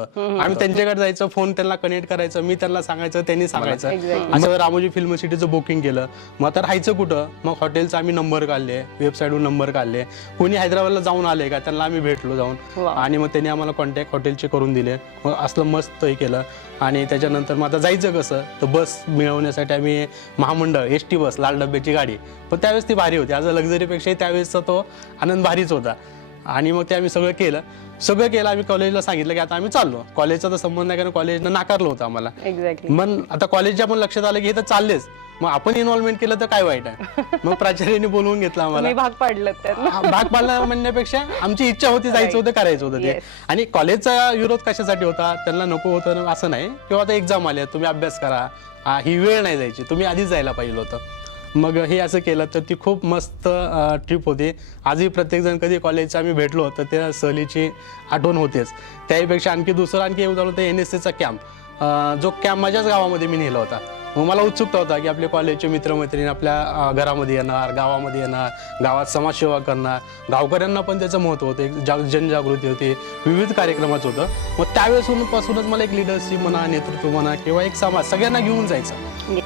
होतं. आम्ही त्यांच्याकडे जायचं, फोन त्यांना कनेक्ट करायचं, मी त्यांना सांगायचं, त्यांनी सांगायचं. असं रामोजी फिल्म सिटीचं बुकिंग केलं. मग आता राहायचं कुठं, मग हॉटेलचा आम्ही नंबर काढले, वेबसाईटवर नंबर काढले. कोणी हैदराबादला जाऊन आले का त्यांना आम्ही भेटलो जाऊन, आणि मग त्यांनी आम्हाला कॉन्टॅक्ट हॉटेलचे करून दिले. मग असलं मस्त हे केलं. आणि त्याच्यानंतर मग आता जायचं कसं, तर बस मिळवण्यासाठी आम्ही महामंडळ एसटी बस, लाल डब्याची गाडी, पण त्यावेळेस ती भारी होती. आज लक्झरीपेक्षाही त्यावेळेसचा तो आनंद भारीच होता. आणि मग ते आम्ही सगळं केलं. आम्ही कॉलेजला सांगितलं की आता आम्ही चाललो. कॉलेजचा तर संबंध नाही, कारण कॉलेजनं नाकारलं होतं आम्हाला. मग आता कॉलेजच्या पण लक्षात आलं की हे तर चाललेच, मग आपण इन्व्हॉल्वमेंट केलं तर काय वाईट आहे. मग प्राचार्यांनी बोलवून घेतलं आम्हाला. भाग पाडला म्हणण्यापेक्षा आमची इच्छा होती, जायचं होतं, करायचं होतं ते. आणि कॉलेजचा विरोध कशासाठी होता, त्यांना नको होतं असं नाही, किंवा आता एक्झाम आल्या, तुम्ही अभ्यास करा, ही वेळ नाही जायची, तुम्ही आधीच जायला पाहिजे होतं. मग हे असं केलं तर ती खूप मस्त ट्रिप होती. आजही प्रत्येकजण कधी कॉलेजचं आम्ही भेटलो तर त्या सहलीची आठवण होतेच. त्याहीपेक्षा आणखी एक झालं होतं NSSचा कॅम्प. जो कॅम्प माझ्याच गावामध्ये मी नेला होता. मग मला उत्सुकता होता की आपले कॉलेजचे मित्रमैत्रिणी आपल्या घरामध्ये येणार, गावामध्ये येणार, गावात समाजसेवा करणार, गावकऱ्यांना पण त्याचं महत्त्व होतं, एक जनजागृती होती, विविध कार्यक्रमाचं होतं. मग त्यावेळेपासूनच मला एक लिडरशिप म्हणा, नेतृत्व म्हणा, किंवा एक समाज, सगळ्यांना घेऊन जायचं.